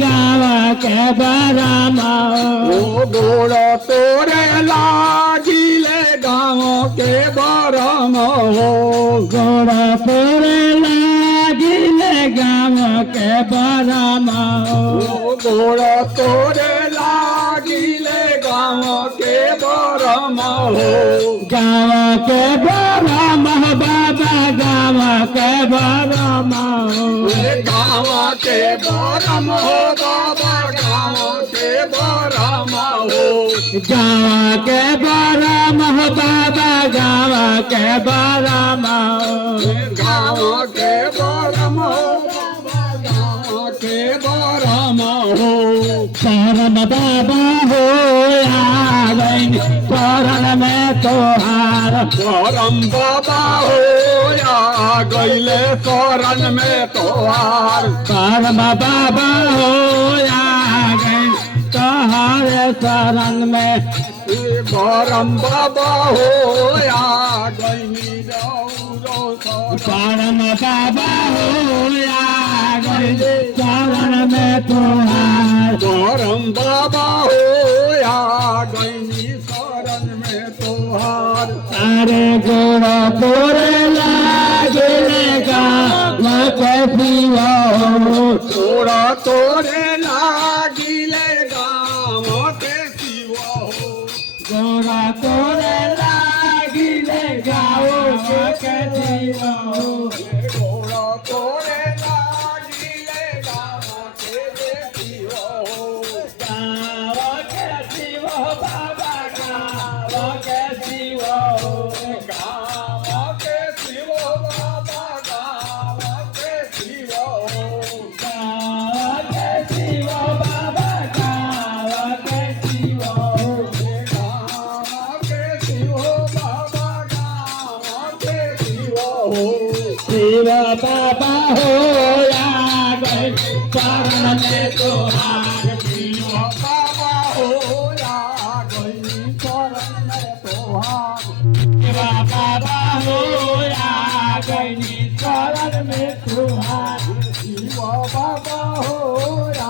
गावा के बरामा गोड़ तोरे लागिले गाँव के बरम हो गोड़ तोरे लागिले गावा के बरामा गोड़ तोरे लागिले गाँव के बरम हो गावा के बरामा बाबा गावा के बरामा गाँव के बरम हो बाबा गाँव के बरम हो गावा के बरामा बाबा गावा के बरामा गाँव के बरम हो बाबा गाँव के बरम हो शरण बाबा हो आ गई शरण में तोहार करम बाबा हो या गईले शरण में तोहार शरण बाबा हो आ गई तोहारे शरण में करम बाबा हो या गईनी शरण बाबा हो आ गई शरण में तोहार करम बाबा हो या गईनी शरण में तोहार अरे गोड़ा तोरे लागेगा मके पिया तोरा तोरे लागिले गाँव के सिवा हो गोड़ा तोरे लागिले गाओ मके पिया गोरा तोरे लागिले गाँव के सिवा हो गाँव के शिव बाबा गाँव के शिव गाँव के शिव बाबा गाँव के शिव हो गाँव के शिव बाबा गाँव के शिव गाँव के शिव बाबा गाँव के शिव हो शिव बाबा हो आ गए शरण में तोहार शिव बाबा हो या गई शरण में तोहार बाबा हो आ गई शरण में